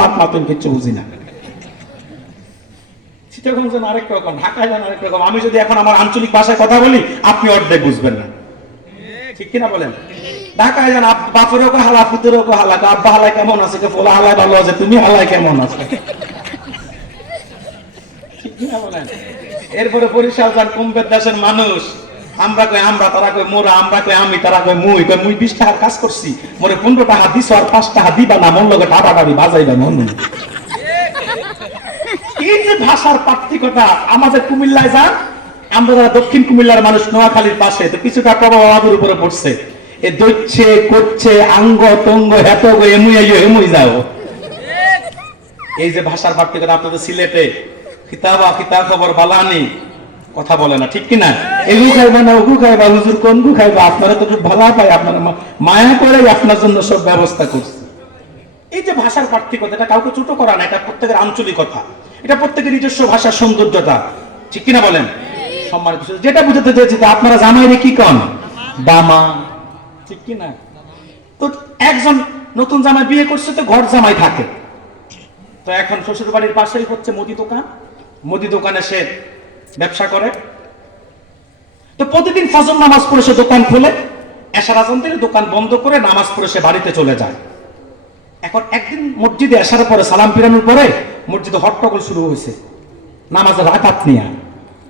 মাত মাতুন কিচ্ছু বুঝি না। চিটাগং যেন আরেক রকম, ঢাকায় যেন আরেক রকম। আমি যদি এখন আমার আঞ্চলিক ভাষায় কথা বলি আপনি অর্ধেক বুঝবেন না, ঠিক কিনা বলেন? ঢাকায় যেন বাপেরও কো হালা, পুতেরও কো হালা, আব্বা হালায় কেমন আছে, ফোলা হালায় ভালো আছে, তুমি হালায় কেমন আছে, ঠিক কিনা বলেন? এরপরে বরিশাল যান কুম্ভের দেশের মানুষ, আমরা কই আমরা, তারা কই মোরা, আমরা কই আমি, তারা কই মুই। কই মুই 20 টাকার কাজ করছি, মোরে 15 টাকা দিছো আর 5 টাকা দিবা না, মন লগে টাটাটারি বাজাইবা মন। এই যে ভাষার পার্থক্যটা, আমাদের কুমিল্লায় যান, আমরা যারা দক্ষিণ কুমিল্লার মানুষ, নোয়াখালীর পাশে, তো কিছুটা প্রভাব আমাদের উপরে পড়ছে। এ দইছে করছে আঙ্গ তঙ্গ হেত গো এমুই আইও এমুই যাও। এই যে ভাষার পার্থক্যটা, আপনাদের সিলেটে কিতাবা কিতাব খবর বালানি কথা বলে না, ঠিক কিনা? এগু খাইবা না ওগু খাইবা, হুজুর কোন গু খাইবা, আপনারা তো খুব ভালো পাই, আপনারা মায়া করে আপনার জন্য সব ব্যবস্থা করছে। এই যে ভাষার পার্থক্যতা, এটা কাউকে ছোট করা না, এটা প্রত্যেকের আঞ্চলিকতা, এটা প্রত্যেকের নিজস্ব ভাষার সৌন্দর্যতা, ঠিক কিনা বলেন? সম্মানিত, যেটা বুঝাতে চেয়েছি, আপনারা জামাইরে কি কন? দামা, ঠিক কিনা? তো একজন নতুন জামাই বিয়ে করছে, তো ঘর জামাই থাকে, তো এখন শ্বশুর বাড়ির পাশেই হচ্ছে মুদি দোকান, মুদি দোকানে সে ব্যবসা করে। তো প্রতিদিন ফজর নামাজ পড়ে সে দোকান খুলে, এশার আজান দিলে দোকান বন্ধ করে নামাজ পড়ে সে বাড়িতে চলে যায়। এখন একদিন মসজিদে আসার পরে, সালাম ফিরানোর পরে মসজিদে হট্টগোল শুরু হয়েছে নামাজের রাকাত নিয়ে।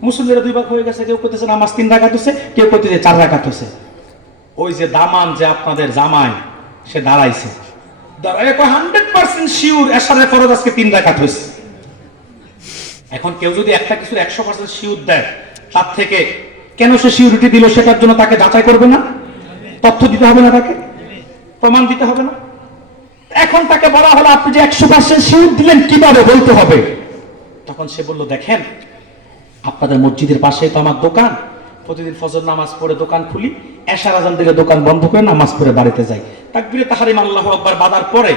মুসল্লিরা 2 ভাগ হয়ে গেছে, কেউ করতেছে নামাজ 3 রাকাত হচ্ছে, কেউ করতেছে 4 রাকাত হচ্ছে। ওই যে দামান যে আপনাদের জামাই, সে দাঁড়াইছে, দাঁড়ায় 100% শিওর এশারের ফরজ আজকে 3 রাকাত হয়েছে। এখন কেউ যদি একটা কিছুর 100% শিওর দেয়, তার থেকে কেন সে সিউরিটি দিল, সেটার জন্য তাকে যাচাই করবে না? তথ্য দিতে হবে না, তাকে প্রমাণ দিতে হবে না? এখন তাকে বলা হলো আপনি যে 100% শিওর দিলেন, কিভাবে বলতে হবে? তখন সে বলল, দেখেন আপনাদের মসজিদের পাশেই তো আমার দোকান, প্রতিদিন ফজর নামাজ পড়ে দোকান খুলি, এশার আজান দিলে দোকান বন্ধ করে নামাজ পড়ে বাড়িতে যাই, তাকবীরে তাহরিম আল্লাহু আকবার বাদার পরে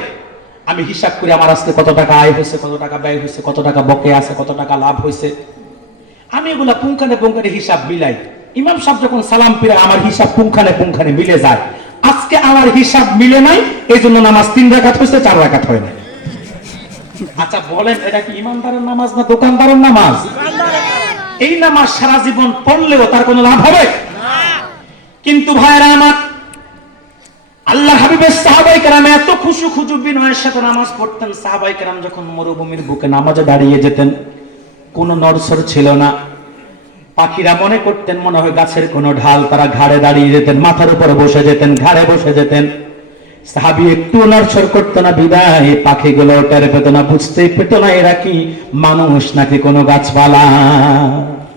আমি হিসাব করি আমার আজকে কত টাকা আয় হয়েছে, কত টাকা ব্যয় হয়েছে, কত টাকা বকেয়া আছে, কত টাকা লাভ হয়েছে। আমি এগুলা পুঙ্খানে পুঙ্খানে হিসাব মিলাই। ইমাম সাহেব যখন সালাম ফিরে, আমার হিসাব পুঙ্খানে পুঙ্খানে মিলে যায়। আজকে আমার হিসাব মিলে নাই, এই জন্য নামাজ 3 রাকাত হয়েছে, 4 রাকাত হয় না। আচ্ছা বলেন, এটা কি ইমানদারের নামাজ না দোকানদারের নামাজ? এই নামাজ সারা জীবন পড়লেও তার কোনো লাভ হবে না। কিন্তু ভাইরা আমার, আল্লাহ হাবিবের সাহাবায়ে কেরাম এত খুশু খুজু বিনয়ের সাথে নামাজ পড়তেন। সাহাবায়ে কেরাম যখন মরুভূমির বুকে নামাজে দাঁড়িয়ে যেতেন, কোনো নড়চড় ছিল না। পাখিরা মনে করতেন মনে হয় গাছের কোনো ঢাল, তারা ঘাড়ে দাঁড়িয়ে যেতেন, মাথার উপরে বসে যেতেন, ঘাড়ে বসে যেতেন। সাহাবী একটু নড়চড় করতো না, বিদায় পাখিগুলো টের পেত না, বুঝতেই পেত না এরা কি মানুষ নাকি কোনো গাছপালা।